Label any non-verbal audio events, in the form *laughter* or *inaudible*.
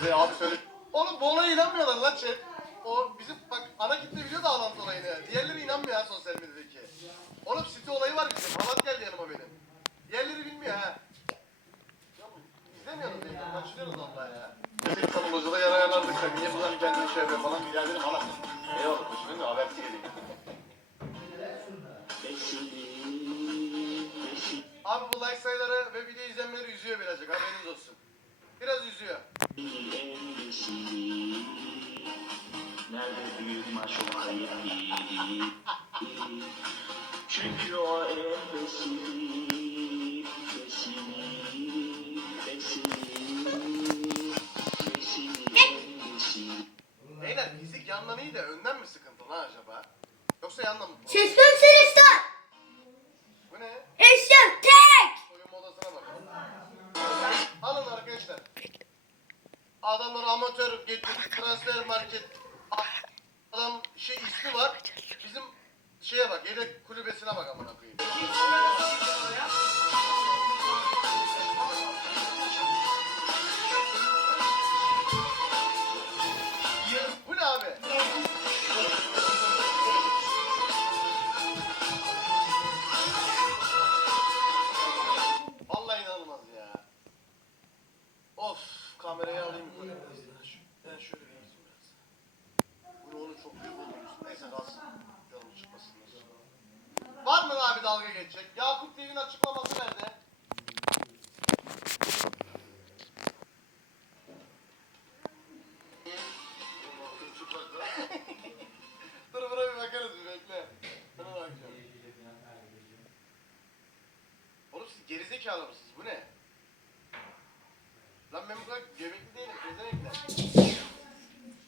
Bize abi söyle. Oğlum bu inanmıyorlar lan. O bizim bak ana kitle biliyor da Haaland olayını. Diğerleri inanmıyor ha sosyal medyadaki. Oğlum City olayı var bizim. Haaland geldi yanıma benim. Diğerleri bilmiyor ha. Ya beni. Kaçırıyorsunuz ondan ya. Tek tanım hocada niye yapıyor falan. Bir yer benim Haaland. Eyvallah. Şimdi haberci geleyim. Abi bu like sayıları ve video izlenmeleri üzüyor birazcık haberiniz olsun. Biraz üzüyor. Nerede büyük maç *laughs* Çünkü o enfesi iyi de önden mi sıkıntı lan acaba? Yoksa yandan mı? Sesten Serestan. Bu ne? Eşref tek. Soyunma odasına bakalım. Alın arkadaşlar. Adamlar amatör getir transfer market. Adam şey ismi var. Bizim şeye bak yedek kulübesine bak amına koyayım. Of kamerayı alayım yukarı. Ben şöyle gideyim biraz. Bunu onu çok büyük olmuş. Neyse kalsın. Canım çıkmasınlar. Var mı abi dalga geçecek? Yakup TV'nin açıklaması nerede? *laughs* Dur buna bir bakarız bir bekle. Buna bakacağım. Oğlum siz gerizekalı mısınız? Bu ne? Ben bu kadar göbekli değilim. Gezenekler.